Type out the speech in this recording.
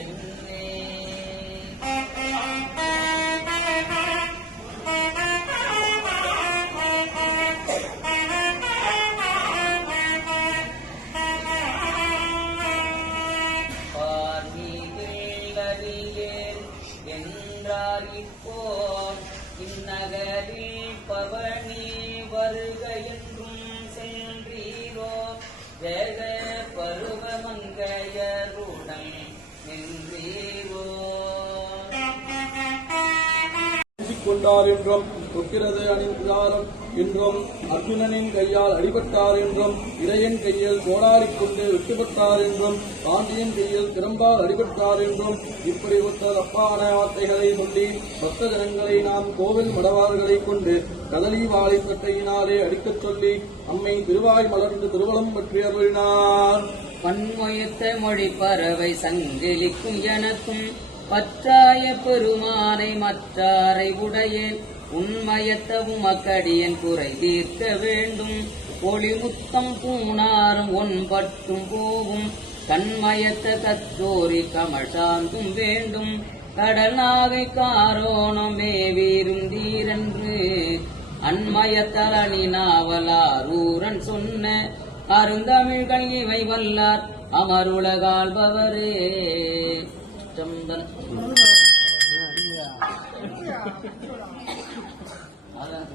பெண்ணே என்றார் இப்போ இந்நகரில் பவனி வருக என்றும் சென்றீரோ ஜெக பருவமங்கையருடன் நின்றீரோ கொண்டார் என்றும் கொக்கிறது அணிந்தாரம் என்றும் அர்ஜுனனின் கையால் அடிபட்டார் என்றும் இறையன் கையில் போராடிக்கொண்டு வெட்டுப்பட்டார் என்றும் பாண்டியன் கையில் திறம்பால் அடிபட்டார் என்றும் இப்படி ஒத்த தப்பான வார்த்தைகளை சொல்லி பக்த ஜனங்களை நாம் கோவில் மடவார்களை கொண்டு கதலி வாழைப்பட்டையினாலே அடிக்கச் சொல்லி அம்மை திருவாய் மலர்ந்து திருவலம் பற்றி அருளினார். பன்மொயத்த மொழி பறவை சங்கிலிக்கும் எனக்கும் பற்றாய பெருமானை மற்றாரை உடையேன் உண்மையத்த உமக்கடியன் குறை தீர்க்க வேண்டும் ஒளிமுத்தம் பூணாரும் ஒன்பட்டும் போவும் கண்மயத்த கத்தோரி கமல் சாந்தும் வேண்டும் கடல் நாகை காரோணம் மேவீரும் தீரென்று அன்மயத்தலனி நாவலாரூரன் சொன்ன அருந்தமிழ்கள் இவை வல்லார் அமருலகாள்பவரே. சந்தன் அதான்